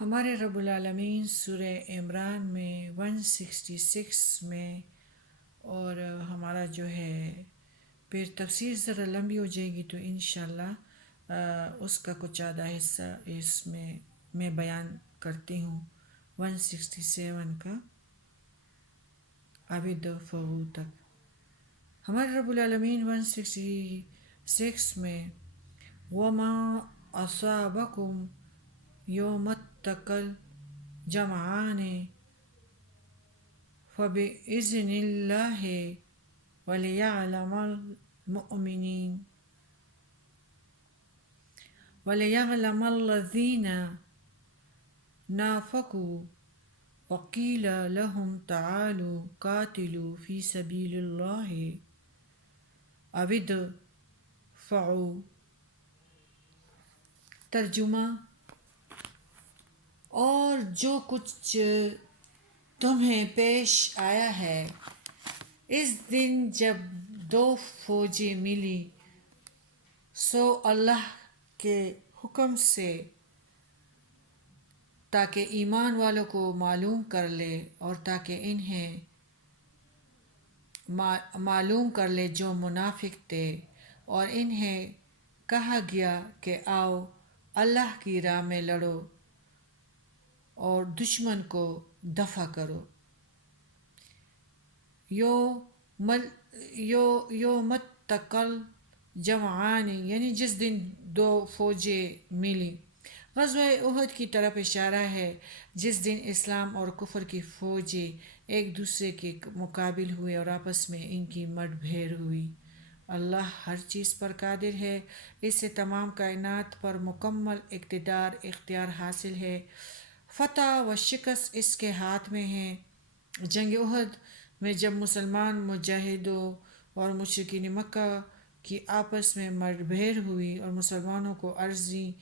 ہمارے رب العالمین سورہ عمران میں 166 میں، اور ہمارا جو ہے پھر تفسیر ذرا لمبی ہو جائے گی تو انشاءاللہ اس کا کچھ آدھا حصہ اس میں بیان کرتی ہوں 167 کا عبد فغو تک۔ ہمارے رب العالمین 166 میں وما اصابکم یوم التقى الجمعان فبإذن الله وليعلم المؤمنين وليعلم الذين نافقوا وقيل لهم تعالوا قاتلوا في سبيل الله أو ادفعوا۔ ترجمہ: اور جو کچھ تمہیں پیش آیا ہے اس دن جب دو فوجیں ملی، سو اللہ کے حکم سے تاکہ ایمان والوں کو معلوم کر لے، اور تاکہ انہیں معلوم کر لے جو منافق تھے، اور انہیں کہا گیا کہ آؤ اللہ کی راہ میں لڑو اور دشمن کو دفع کرو۔ یوم التقى الجمعان یعنی جس دن دو فوجیں ملی، غزوہ احد کی طرف اشارہ ہے، جس دن اسلام اور کفر کی فوجیں ایک دوسرے کے مقابل ہوئے اور آپس میں ان کی مڈ بھیڑ ہوئی۔ اللہ ہر چیز پر قادر ہے، اسے تمام کائنات پر مکمل اختیار حاصل ہے، فتح و شکست اس کے ہاتھ میں ہے۔ جنگ احد میں جب مسلمان مجاہدوں اور مشرکین مکہ کی آپس میں مڈ بھیڑ ہوئی اور مسلمانوں کو عارضی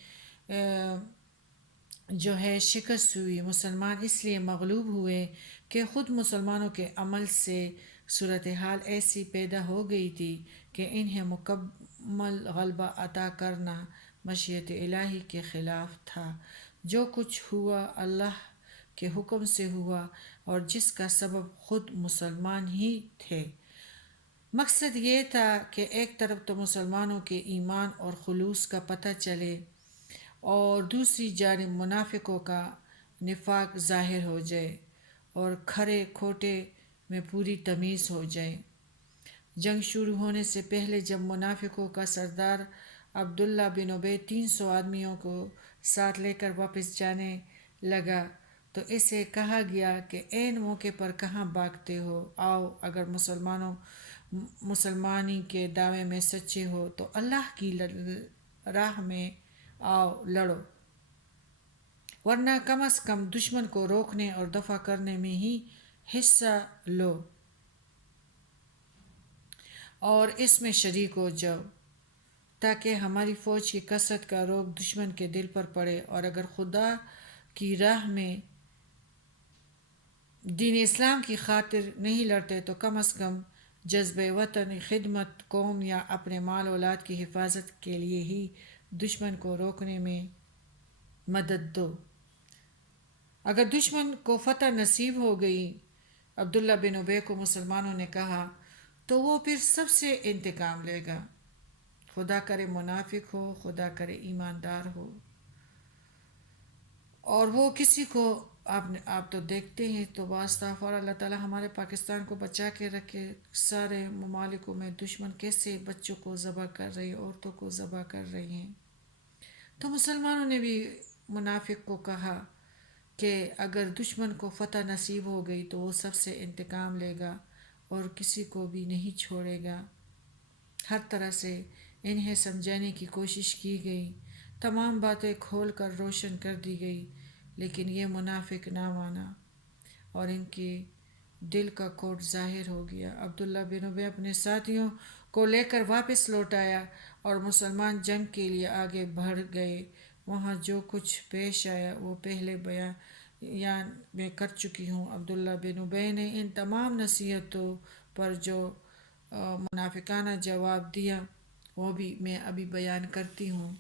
جو ہے شکست ہوئی، مسلمان اس لیے مغلوب ہوئے کہ خود مسلمانوں کے عمل سے صورتحال ایسی پیدا ہو گئی تھی کہ انہیں مکمل غلبہ عطا کرنا مشیت الہی کے خلاف تھا۔ جو کچھ ہوا اللہ کے حکم سے ہوا، اور جس کا سبب خود مسلمان ہی تھے۔ مقصد یہ تھا کہ ایک طرف تو مسلمانوں کے ایمان اور خلوص کا پتہ چلے، اور دوسری جانب منافقوں کا نفاق ظاہر ہو جائے اور کھرے کھوٹے میں پوری تمیز ہو جائے۔ جنگ شروع ہونے سے پہلے جب منافقوں کا سردار عبداللہ بن ابی 300 آدمیوں کو ساتھ لے کر واپس جانے لگا تو اسے کہا گیا کہ عین موقع پر کہاں بھاگتے ہو؟ آؤ، اگر مسلمانی کے دعوے میں سچے ہو تو اللہ کی راہ میں آؤ لڑو، ورنہ کم از کم دشمن کو روکنے اور دفع کرنے میں ہی حصہ لو اور اس میں شریک ہو جاؤ، تاکہ ہماری فوج کی کثرت کا رعب دشمن کے دل پر پڑے، اور اگر خدا کی راہ میں دین اسلام کی خاطر نہیں لڑتے تو کم از کم جذبہ وطن خدمت قوم یا اپنے مال اولاد کی حفاظت کے لیے ہی دشمن کو روکنے میں مدد دو۔ اگر دشمن کو فتح نصیب ہو گئی، عبداللہ بن ابی کو مسلمانوں نے کہا، تو وہ پھر سب سے انتقام لے گا، خدا کرے منافق ہو، خدا کرے ایماندار ہو، اور وہ کسی کو آپ تو دیکھتے ہیں تو باستغفر اللہ تعالیٰ ہمارے پاکستان کو بچا کے رکھے، سارے ممالکوں میں دشمن کیسے بچوں کو ذبح کر رہے ہیں، عورتوں کو ذبح کر رہے ہیں۔ تو مسلمانوں نے بھی منافق کو کہا کہ اگر دشمن کو فتح نصیب ہو گئی تو وہ سب سے انتقام لے گا اور کسی کو بھی نہیں چھوڑے گا۔ ہر طرح سے انہیں سمجھانے کی کوشش کی گئی، تمام باتیں کھول کر روشن کر دی گئی، لیکن یہ منافق نہ مانا اور ان کے دل کا کوڈ ظاہر ہو گیا۔ عبداللہ بن ابی اپنے ساتھیوں کو لے کر واپس لوٹ آیا اور مسلمان جنگ کے لیے آگے بڑھ گئے۔ وہاں جو کچھ پیش آیا وہ پہلے بیان میں کر چکی ہوں۔ عبداللہ بن ابی نے ان تمام نصیحتوں پر جو منافقانہ جواب دیا وہ بھی میں ابھی بیان کرتی ہوں۔